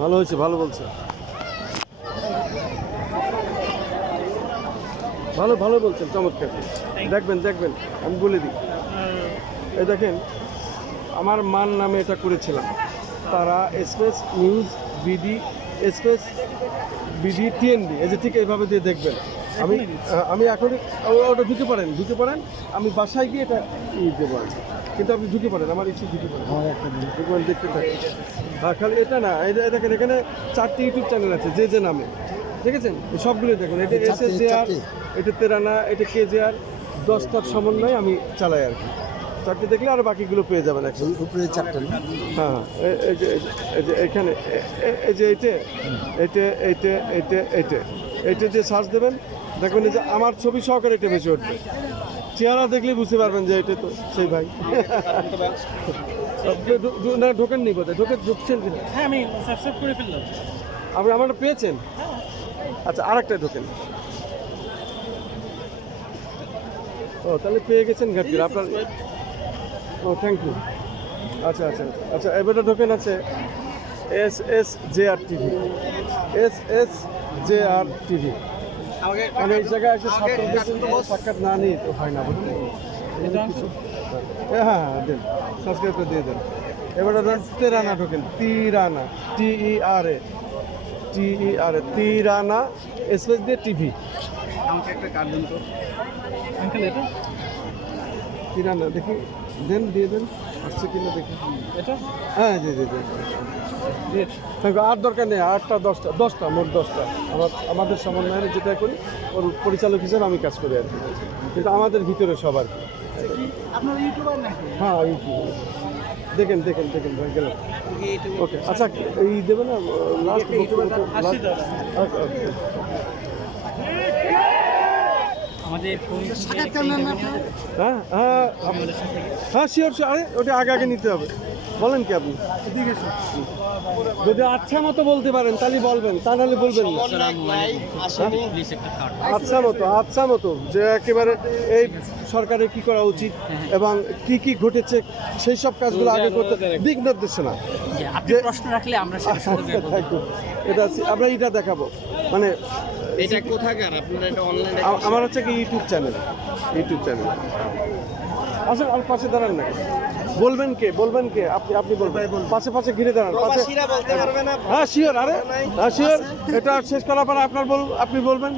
ভালো হয়েছে, ভালো বলছে। ভালো ভালো বলছেন, চমৎকার। দেখবেন দেখবেন, আমি বলে দিই। এই দেখেন, আমার মান নামে এটা করেছিলাম। তারা space news, BD space BD, TNB, এই যে ঠিক এইভাবে দিয়ে দেখবেন। আমি আমি এখনই ওটা ঢুকে পারেন ঢুকে পারেন, আমি বাসায় গিয়ে এটা দেবো আর। কিন্তু আপনি ঢুকে পড়েন আমার ইচ্ছে ঢুকে পড়েন পড়েন, দেখতে থাকেন। আর খালি এটা না যে- এই দেখেন এখানে চারটি ইউটিউব চ্যানেল আছে যে যে নামে। দেখেছেন? সবগুলো দেখুন। এটা এস এস আর এটা তেরানা এটা কে জে আর দশটার সমন্বয়ে আমি চালাই আর কি। চারটে দেখলে আর বাকিগুলো পেয়ে যাবেন এখন। উপরে চারটে হ্যাঁ হ্যাঁ। এই- এই যে এই যে এখানে এই যে এইটে এইটে এইটে এইটে এইটে। এইটে দিয়ে সার্চ দেবেন দেখবেন এই যে আমার ছবি সহকারে এটা বেশি উঠবে। চেহারা দেখলে বুঝতে পারবেন যে এটা তো সেই ভাই। না ঢোকেননি বোধহয়? ঢোকে ঢুকছেন কিনা? হ্যাঁ আমি সাবস্ক্রাইব করে ফেললাম। আপনি আমারটা পেয়েছেন? আচ্ছা আরেকটা ঢোকেন। ও তাহলে পেয়ে গেছেন ঘাটকির আপনার ও থ্যাংক ইউ আচ্ছা আচ্ছা আচ্ছা এবারে ঢোকেন আছে S S J R TV S S J R TV মানে এই জায়গায় এসে সাক্ষাৎ সাক্ষাৎ না নিয়ে তো হয় না বুঝলেন হ্যাঁ হ্যাঁ হ্যাঁ দেন। সাবস্ক্রাইব করে দিয়ে দেন। এবারে ধরেন তেরানা ঢোকেন। Tirana. T E R A T E R A Tirana space দিয়ে টিভি। আমাকে একটা কার্ড দিন তো। আঙ্কেল এটা? তিরানা দেখি দেন দিয়ে দেন। আসছে কিনা দেখি। এটা? হ্যাঁ জি জি জি। আর দরকার নেই আটটা দশটা দশটা মোট দশটা। আমার আমাদের সমন্বয়ে যেটা করি ওর পরিচালক হিসেবে আমি কাজ করি আর কি। কিন্তু আমাদের ভিতরে সবার আপনার হ্যাঁ ইউটিউব। দেখেন দেখেন দেখেন ভাই গেলাম ওকে আচ্ছা এই দেবে না লাস্ট আশি টাকা আমাদের আপনার হ্যাঁ হ্যাঁ। হ্যাঁ শিওর শিওর আরে ওটা আগে আগে নিতে হবে। বলেন কি আপনি? যদি আচ্ছা মতো বলতে পারেন তাহলে বলবেন। তা নাহলে বলবেন আচ্ছা মতো আচ্ছা মতো। যে একেবারে এই সরকারের কি করা উচিত এবং কি কি ঘটেছে সেই সব কাজগুলো আগে করতে দিক নির্দেশনা। যে আপনি প্রশ্ন রাখলে আমরা you. এটা আছে- আমরা এটা দেখাবো। মানে এটা কোথাকার? এটা আমার হচ্ছে কি ইউটিউব চ্যানেল ইউটিউব চ্যানেল আসেন আর পাশে দাঁড়ান না বলবেন কে? বলবেন কে? আপনি আপনি বলবেন। পাশে পাশে ঘিরে দাঁড়ান পাশে হ্যাঁ শিওর আরে হ্যাঁ শিওর এটা শেষ করার পর আপনার বল আপনি বলবেন।